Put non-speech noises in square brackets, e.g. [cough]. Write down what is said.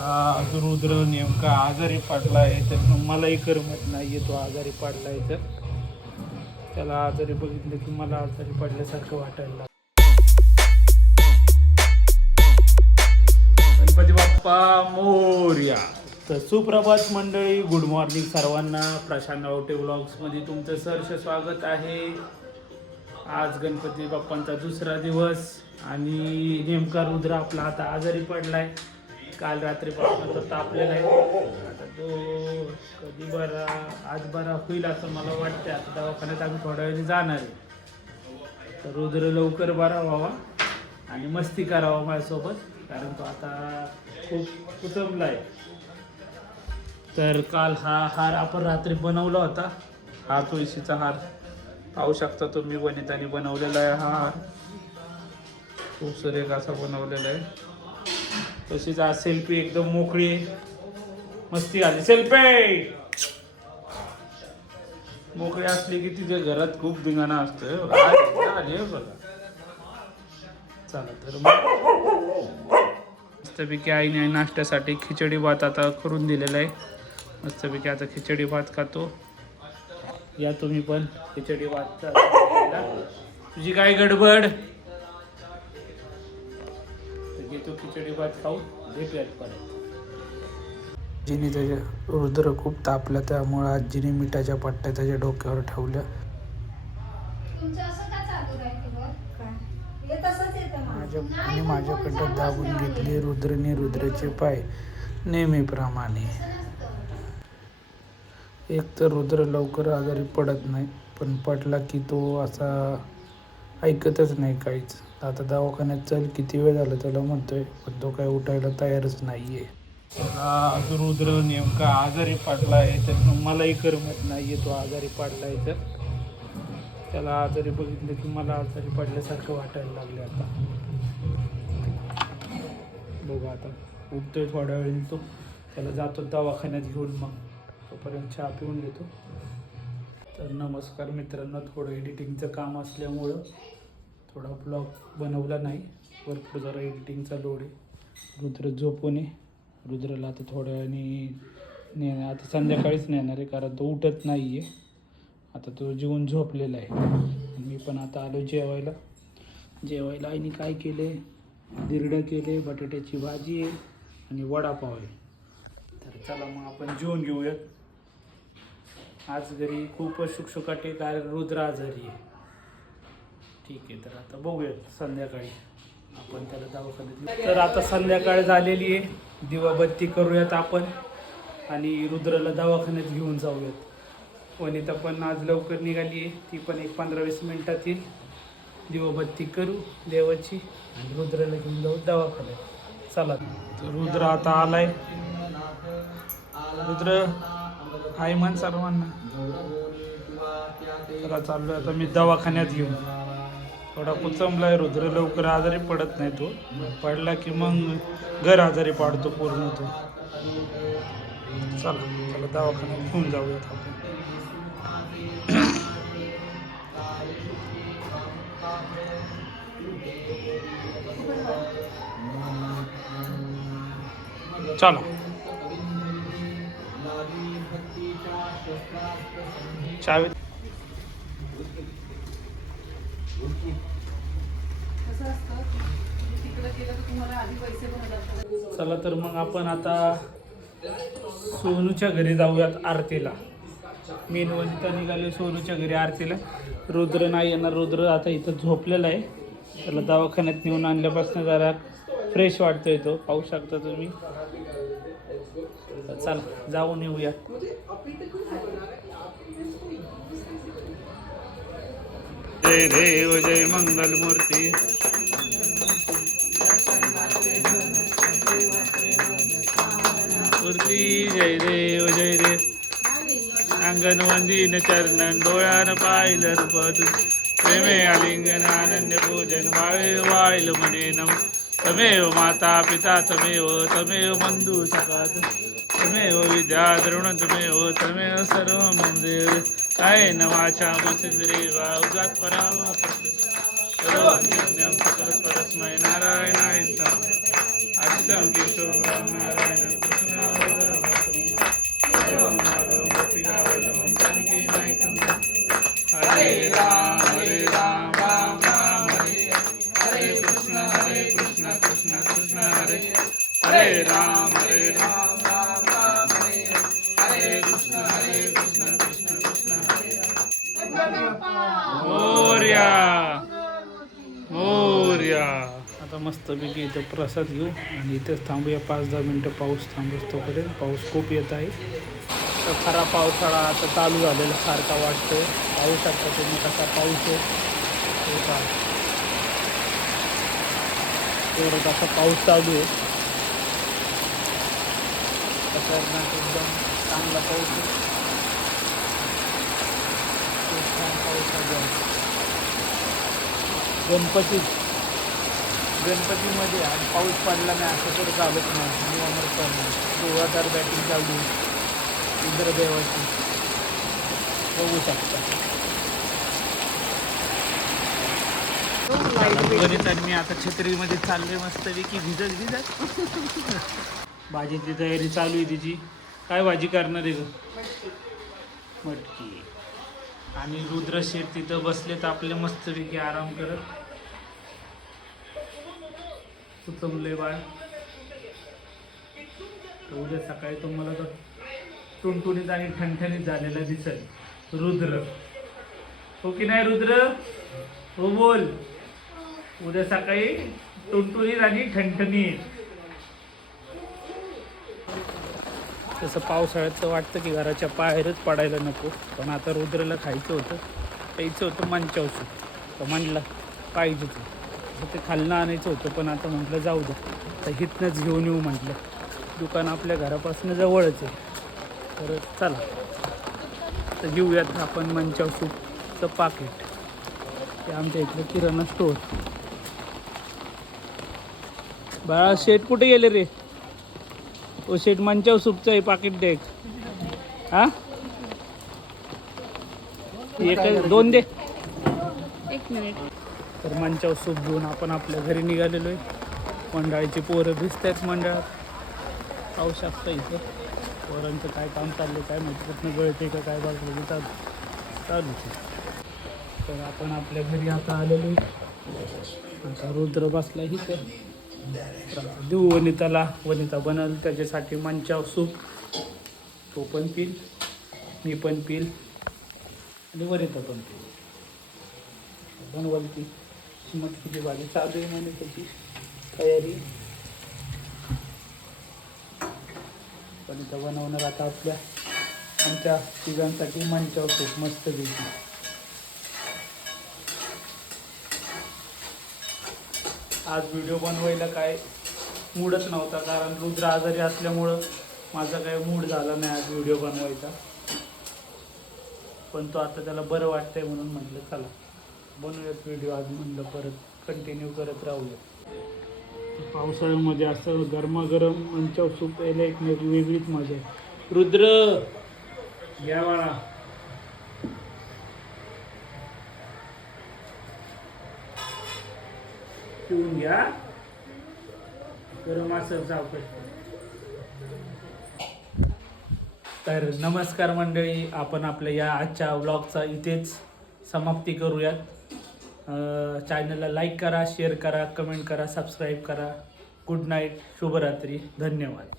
आज रुद्र नेमका आजारी पडला आहे तर मलाही करमत नाही तो आजारी पडला आहे तर. त्याला आजारी बघितलं की मला आजारी पडल्यासारखं वाटायला गणपती बाप्पा मोर्या. तर सुप्रभात मंडळी गुड मॉर्निंग सर्वांना. प्रशांत आवटे ब्लॉग्समध्ये तुमचं सहर्ष स्वागत आहे. आज गणपती बाप्पांचा दुसरा दिवस आणि नेमका रुद्र आपला आता आजारी पडलाय. काल रात्रीपासून तर तापलेला आहे. आता तो कधी बरा आज बरा होईल असं मला वाटतं आता दवाखान्यात आम्ही थोड्या वेळ जाणार आहे. तर रुद्र लवकर बरा व्हावा आणि मस्ती करावा माझ्यासोबत कारण तो आता खूप कुटुंबला आहे तर काल हा हार आपण रात्री बनवला होता. हा तुळशीचा हार. पाहू शकता तुम्ही वनिताने बनवलेला आहे हा हार. खूप सुरेख असा बनवलेला आहे. तशीच आज सेल्फी एकदम मोकळी. मस्ती आली. सेल्फी! मोकळी असली की तिच्या घरात खूप धिंगाणा असतं आली बघा. चला तर मग. मस्तपैकी आईने नाश्त्यासाठी खिचडी भात आता करून दिलेला आहे. मस्तपैकी आता खिचडी भात खातो. या तुम्ही पण खिचडी भात तुझी काय गडबड? घेतो खिचडी भात खाऊ भेटूयात परत जिने त्याच्या रुद्र खूप तापला त्यामुळे आजीने मिठाच्या पट्ट्या त्याच्या डोक्यावर ठेवल्या? हे माझ्या. आणि माझ्याकडे दाबून. घेतले रुद्रने रुद्राचे पाय नेहमीप्रमाणे. एक तर रुद्र लवकर आजारी पडत नाही पण पडला की तो असा ऐकतच नाही काहीच आता दवाखान्यात चल किती वेळ झाला त्याला म्हणतोय पण तो काय उठायला तयारच नाहीये. आज रुद्र नेमका आजारी पडला आहे तर मलाही करमत नाहीये तो आजारी पडला आहे तर. त्याला आजारी बघितलं की मला आजारी पडल्यासारखं वाटायला लागले आता. बघा आता उठतोय थोड्या वेळ तो. त्याला जातो दवाखान्यात घेऊन मग. तोपर्यंत चहा पिऊन घेतो. तर नमस्कार मित्रांनो थोडं एडिटिंगचं काम असल्यामुळं थोडा ब्लॉग बनवला नाही. भरपूर जरा एडिटिंगचा लोड आहे. रुद्र झोपून आहे. रुद्रला आता थोड्या वेळाने ने आता संध्याकाळीच नेणार आहे कारण तो उठत नाही आहे आता तो जेवून झोपलेला आहे. मी पण आता आलो जेवायला. जेवायला आईने काय केले? दिरडं केले बटाट्याची भाजी आहे आणि वडापाव आहे. तर चला मग आपण जेवून घेऊयात. आज घरी खूपच शुकशुकाटे कारण रुद्र आजारी आहे. ठीक आहे तर आता बघूयात संध्याकाळी. आपण त्याला दवाखान्यात तर आता संध्याकाळ झालेली आहे. दिवाबत्ती करूयात आपण आणि रुद्राला दवाखान्यात घेऊन जाऊयात. वनिता पण आज लवकर निघाली आहे. ती पण एक पंधरा वीस मिनटात येईल. दिवाबत्ती करू देवाची आणि रुद्राला घेऊन जाऊ दवाखान्यात. चला. तर रुद्र आता आलाय. रुद्र आहे म्हण सर्वांना. चला चाललोय. आता मी दवाखान्यात घेऊन. थोडा कुचंबलाय रुद्र लवकर आजारी पडत नाही तो. पडला की मग घर आजारी पाडतो पूर्ण तो. चला चला दवाखान्यात घेऊन जाऊयात आपण. चला. चावी चला तर मग आपण आता सोनूच्या घरी जाऊयात आरतीला. मेन म्हणजे वजिता निघाले सोनूच्या घरी आरतीला. रुद्र नाही येणार. रुद्र आता इथं झोपलेला आहे. त्याला दवाखान्यात नेऊन आणल्यापासून जरा फ्रेश वाटतोय तो. पाहू शकता तुम्ही. चला जाऊन येऊया. जय देव जय मंगलमूर्ती. मूर्ती जय देव जय देव. अंगण वंदीन चरणन डोळ्यान पाहिलं रूपत प्रेमे आलिंगन आनंद पूजन वाळे वाळील म्हणे नम. तमेव माता पिता तमेव तमेव बंधू सखात तमेव विद्या द्रोण तमेव तमेव सर्व मंदिर. काय न वाचा वा उजात परावा सर्वज्ञान सकल स्वरस्मय नारायणाय अष्टम केशव राम नारायण हरे राम हरे राम राम राम हरे हरे कृष्ण हरे कृष्ण कृष्ण कृष्ण हरे हरे राम हरे राम राम राम हरे हरे कृष्ण हरे कृष्ण कृष्ण कृष्ण हरे Gloria. आता मस्तपैकी इथं प्रसाद घेऊ आणि इथेच थांबूया पाच दहा मिनटं पाऊस थांबूस तोपर्यंत. पाऊस खूप येत आहे. तर खरा पावसाळा आता चालू झालेला सारखा वाटतो पाऊस आता तुम्ही कसा पाऊस आहे. हो का पाऊस चालू आहे. खतरनाक एकदम चांगला पाऊस आहे. गणपतीत छान पाऊस चालू आहे गणपती गणपतीमध्ये आज पाऊस पडला नाही असं तर चालत नाही. निवामर पण जोरदार बॅटिंग चालू इंद्रदेवाची. बघू शकता. आणि मी आता छत्रीमध्ये चालले मस्तपैकी. भिजत भिजत. [laughs] भाजीची तयारी चालू आहे तिची. काय भाजी करणार आहे ग? मटकी. आणि रुद्र शेठ तिथं बसलेत आपले मस्तपैकी आराम करत. सुचवले बाळ. तर उद्या सकाळी तुम्हाला तर टुणटुणीत आणि ठणठणीत झालेला दिसेल. रुद्र. हो की नाही रुद्र? हो बोल. उद्या सकाळी टुणटुणीत आणि ठणठणीत. तसं पावसाळ्यात वाटतं की घराच्या बाहेरच पडायला नको. पण आता रुद्रला खायचं होतं. प्यायचं होतं मंचावचं तर म्हणलं पाहिजे तू. तर ते खालनं आणायचं होतं पण आता म्हटलं जाऊ दे तर हिथनंच घेऊन येऊ म्हटलं. दुकान आपल्या घरापासून जवळच आहे. तर चला. तर घेऊयात आपण मंचाव सूपचं पाकिट. ते आमच्या इथलं किराणा स्टोअर. बाळा शेट कुठे गेले रे? ओ शेट मंचाव सूपचं आहे पाकिट दे एक. हा? एक दोन दे. एक मिनिट. तर मंचावर सूप घेऊन आपण आपल्या घरी निघालेलो आहे. मंडळाची पोरं भिजतात मंडळात. पाहू शकता इथं. पोरांचं काय काम चाललं काय माहिती कुठनं गळते का काय बघलं की चालू. चालूच तर आपण आपल्या घरी आता आलेलो आहे. आता रुद्र बसला ही तर देऊ वनिताला. वनिता बनल त्याच्यासाठी मंचाव सूप. तो पण पिल मी पण पिल. आणि वनिता पण पिल. बनवल ती. मटकीची भाजी चालू आहे म्हणे त्याची तयारी. पण इथं बनवणार आता आपल्या आमच्या तिघांसाठी मंचावर खूप मस्त पैकी. आज व्हिडिओ बनवायला काय मूडच नव्हता कारण रुद्र आजारी असल्यामुळं माझा काही मूड झाला नाही आज व्हिडिओ बनवायचा. पण तो आता त्याला बरं वाटतंय म्हणून म्हटलं चला. बनवूयात व्हिडिओ आज म्हणलं परत कंटिन्यू करत राहूया पावसाळ्यामध्ये असं गरमागरम मंचाव सूप यायला एक वेग- वेगळीच मजा आहे. रुद्र! घ्या बाळा. पिऊन घ्या. गरम असं सावकाश तर नमस्कार मंडळी आपण आपल्या या आजच्या व्लॉगचा इथेच समाप्ती करूयात. चॅनलला लाईक करा शेअर करा कमेंट करा सबस्क्राईब करा. गुड नाईट शुभरात्री. धन्यवाद.